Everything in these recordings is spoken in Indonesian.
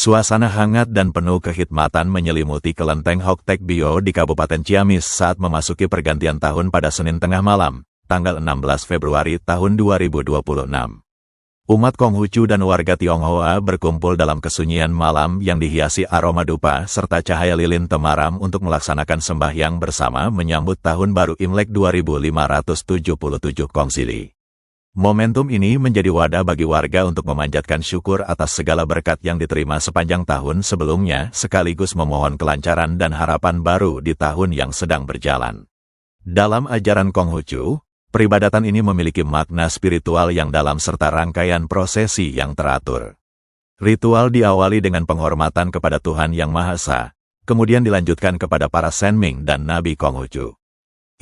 Suasana hangat dan penuh kekhidmatan menyelimuti kelenteng Hoktek Bio di Kabupaten Ciamis saat memasuki pergantian tahun pada Senin tengah malam, tanggal 16 Februari tahun 2026. Umat Konghucu dan warga Tionghoa berkumpul dalam kesunyian malam yang dihiasi aroma dupa serta cahaya lilin temaram untuk melaksanakan sembahyang bersama menyambut Tahun Baru Imlek 2577 Kongsili. Momentum ini menjadi wadah bagi warga untuk memanjatkan syukur atas segala berkat yang diterima sepanjang tahun sebelumnya, sekaligus memohon kelancaran dan harapan baru di tahun yang sedang berjalan. Dalam ajaran Konghucu, peribadatan ini memiliki makna spiritual yang dalam serta rangkaian prosesi yang teratur. Ritual diawali dengan penghormatan kepada Tuhan Yang Maha Esa, kemudian dilanjutkan kepada para senming dan nabi Konghucu.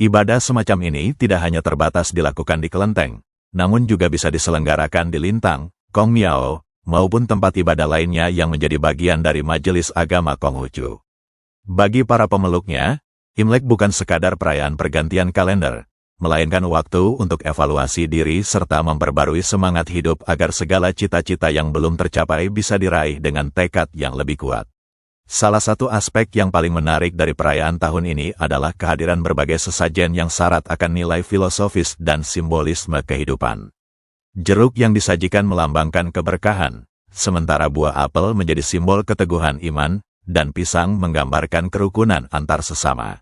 Ibadah semacam ini tidak hanya terbatas dilakukan di kelenteng, namun juga bisa diselenggarakan di Lintang, Kongmiao, maupun tempat ibadah lainnya yang menjadi bagian dari majelis agama Konghucu. Bagi para pemeluknya, Imlek bukan sekadar perayaan pergantian kalender, melainkan waktu untuk evaluasi diri serta memperbarui semangat hidup agar segala cita-cita yang belum tercapai bisa diraih dengan tekad yang lebih kuat. Salah satu aspek yang paling menarik dari perayaan tahun ini adalah kehadiran berbagai sesajen yang syarat akan nilai filosofis dan simbolisme kehidupan. Jeruk yang disajikan melambangkan keberkahan, sementara buah apel menjadi simbol keteguhan iman, dan pisang menggambarkan kerukunan antar sesama.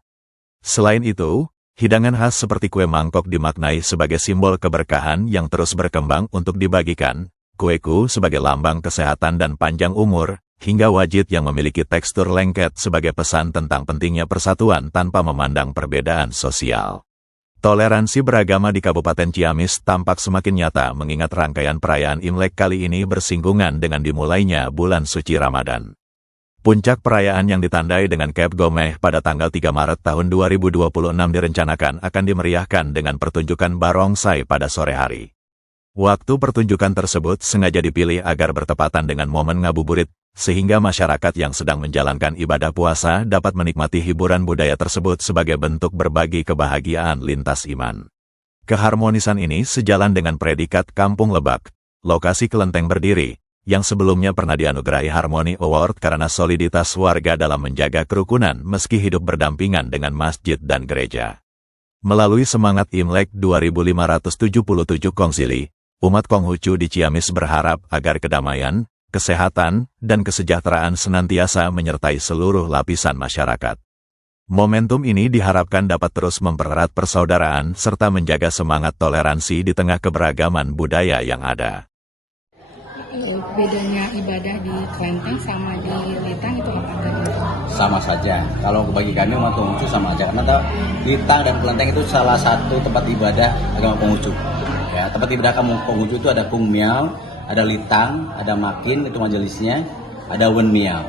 Selain itu, hidangan khas seperti kue mangkok dimaknai sebagai simbol keberkahan yang terus berkembang untuk dibagikan, kueku sebagai lambang kesehatan dan panjang umur, hingga wajit yang memiliki tekstur lengket sebagai pesan tentang pentingnya persatuan tanpa memandang perbedaan sosial. Toleransi beragama di Kabupaten Ciamis tampak semakin nyata mengingat rangkaian perayaan Imlek kali ini bersinggungan dengan dimulainya bulan suci Ramadan. Puncak perayaan yang ditandai dengan Cap Gomeh pada tanggal 3 Maret tahun 2026 direncanakan akan dimeriahkan dengan pertunjukan barongsai pada sore hari. Waktu pertunjukan tersebut sengaja dipilih agar bertepatan dengan momen ngabuburit, sehingga masyarakat yang sedang menjalankan ibadah puasa dapat menikmati hiburan budaya tersebut sebagai bentuk berbagi kebahagiaan lintas iman. Keharmonisan ini sejalan dengan predikat Kampung Lebak, lokasi kelenteng berdiri, yang sebelumnya pernah dianugerahi Harmony Award karena soliditas warga dalam menjaga kerukunan meski hidup berdampingan dengan masjid dan gereja. Melalui semangat Imlek 2577 Kongsili, umat Konghucu di Ciamis berharap agar kedamaian, kesehatan, dan kesejahteraan senantiasa menyertai seluruh lapisan masyarakat. Momentum ini diharapkan dapat terus mempererat persaudaraan serta menjaga semangat toleransi di tengah keberagaman budaya yang ada. Bedanya ibadah di kelenteng sama di Lintang itu apa tadi? Sama saja. Kalau bagi kami umat Konghucu sama aja. Karena Lintang dan kelenteng itu salah satu tempat ibadah agama Konghucu. Ya, tempat ibadah Konghucu itu ada Kung Miao, ada Lintang, ada Makin, itu majelisnya, ada Wen Miao.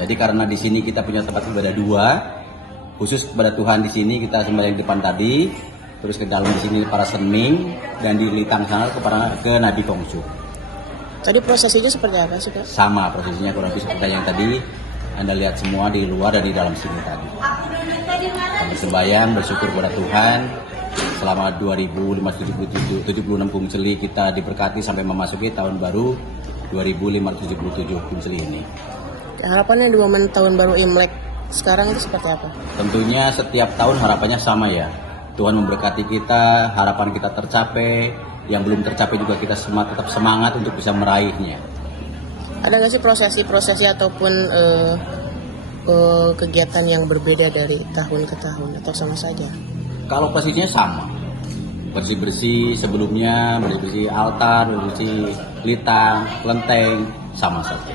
Jadi karena di sini kita punya tempat ibadah dua, khusus kepada Tuhan di sini kita sembahyang di depan tadi, terus ke dalam di sini para senming, dan di Lintang sana ke Nabi Konghucu. Tadi prosesinya seperti apa sih, Pak? Sama prosesinya kurang lebih seperti yang tadi Anda lihat semua di luar dan di dalam sini tadi. Kami sembahyang bersyukur kepada Tuhan. Selama 2576 Kongsili kita diberkati sampai memasuki tahun baru 2577 Kongsili ini. Harapannya di momen tahun baru Imlek sekarang itu seperti apa? Tentunya setiap tahun harapannya sama ya. Tuhan memberkati kita, harapan kita tercapai, yang belum tercapai juga kita tetap semangat untuk bisa meraihnya. Ada nggak sih prosesi ataupun kegiatan yang berbeda dari tahun ke tahun atau sama saja? Kalau posisinya sama, bersih-bersih sebelumnya, bersih-bersih altar, bersih Lintang, kelenteng, sama saja.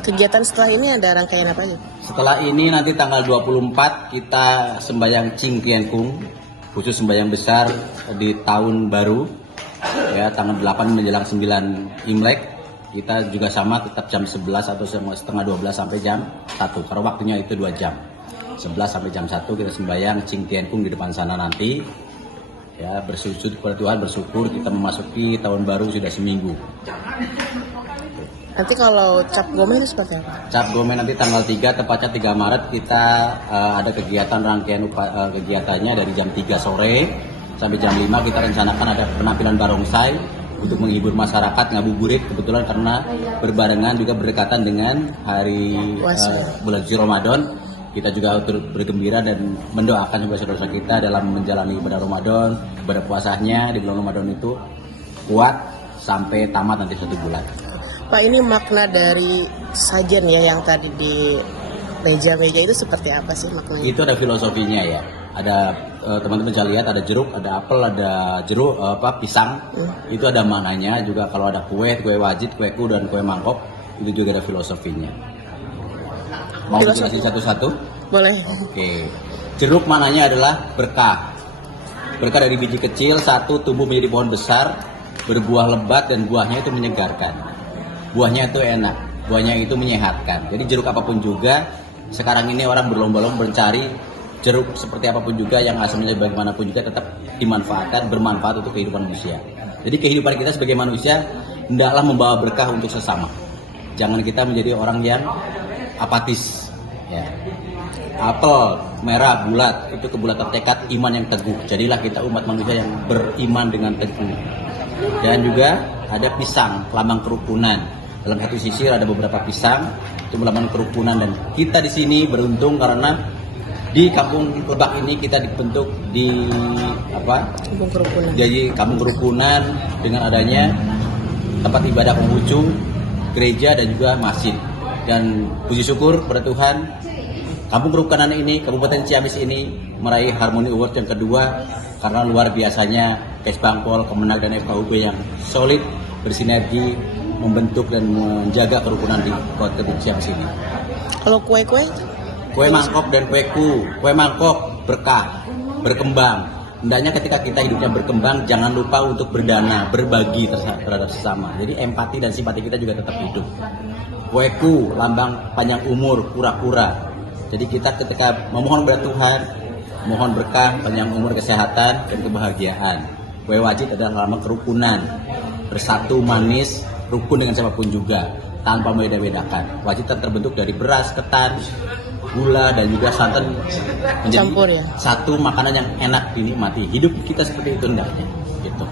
Kegiatan setelah ini ada rangkaian apa aja? Setelah ini nanti tanggal 24 kita sembahyang Cing Tian Kung, khusus sembahyang besar di tahun baru, ya tanggal 8 menjelang 9 Imlek. Kita juga sama tetap jam 11 atau setengah 12 sampai jam 1, karena waktunya itu 2 jam. 11 sampai jam 1 kita sembahyang Cing Tian Kung di depan sana nanti. Ya, bersujud kepada Tuhan, bersyukur kita memasuki tahun baru sudah seminggu. Nanti kalau Cap Gomeh itu seperti apa? Cap Gomeh nanti tanggal 3, tepatnya 3 Maret kita ada kegiatan rangkaian kegiatannya dari jam 3 sore sampai jam 5 kita rencanakan ada penampilan barongsai untuk menghibur masyarakat ngabuburit, kebetulan karena berbarengan juga berdekatan dengan hari bulan suci Ramadan. Kita juga turut bergembira dan mendoakan juga saudara-saudara kita dalam menjalani ibadah Ramadan, ibadah puasanya di bulan Ramadan itu kuat sampai tamat nanti 1 bulan. Pak, ini makna dari sajen ya yang tadi di meja-meja itu seperti apa sih maknanya? Itu ada filosofinya ya. Ada teman-teman bisa lihat ada jeruk, ada apel, ada pisang. Itu ada maknanya juga. Kalau ada kue wajib, kueku dan kue mangkok, itu juga ada filosofinya. Mau dijelasin satu-satu? Boleh. Oke. Jeruk maknanya adalah berkah. Berkah dari biji kecil, satu tumbuh menjadi pohon besar, berbuah lebat dan buahnya itu menyegarkan. Buahnya itu enak, buahnya itu menyehatkan. Jadi jeruk apapun juga, sekarang ini orang berlomba-lomba mencari jeruk seperti apapun juga yang asalnya bagaimanapun juga tetap dimanfaatkan, bermanfaat untuk kehidupan manusia. Jadi kehidupan kita sebagai manusia hendaklah membawa berkah untuk sesama. Jangan kita menjadi orang yang apatis. Ya. Apel merah bulat itu kebulatan tekad iman yang teguh. Jadilah kita umat manusia yang beriman dengan teguh. Dan juga ada pisang, lambang kerukunan. Dalam satu sisi ada beberapa pisang itu melambangkan kerukunan, dan kita di sini beruntung karena di Kampung Lebak ini kita dibentuk di Kampung Kerukunan. Jadi Kampung Kerukunan dengan adanya tempat ibadah Konghucu, gereja dan juga masjid. Dan puji syukur kepada Tuhan, Kampung Kerukunan ini, Kabupaten Ciamis ini meraih Harmony Award yang kedua karena luar biasanya Kesbangpol, Kemenag dan FKUB yang solid bersinergi membentuk dan menjaga kerukunan di Kota Ciamis ini. Kalau kue-kue? Kue mangkok dan kueku. Kue mangkok berkah, berkembang. Hendaknya ketika kita hidupnya berkembang, jangan lupa untuk berdana, berbagi terhadap sesama. Jadi empati dan simpati kita juga tetap hidup. Kueku, lambang panjang umur, kura-kura. Jadi kita ketika memohon kepada Tuhan, mohon berkah, panjang umur, kesehatan, dan kebahagiaan. Kue wajib adalah lambang kerukunan. Bersatu, manis, rukun dengan siapapun juga, tanpa membeda-bedakan. Wajib terbentuk dari beras, ketan, gula dan juga santan menjadi Campur ya? satu makanan yang enak dinikmati. Hidup kita seperti itu hendaknya gitu.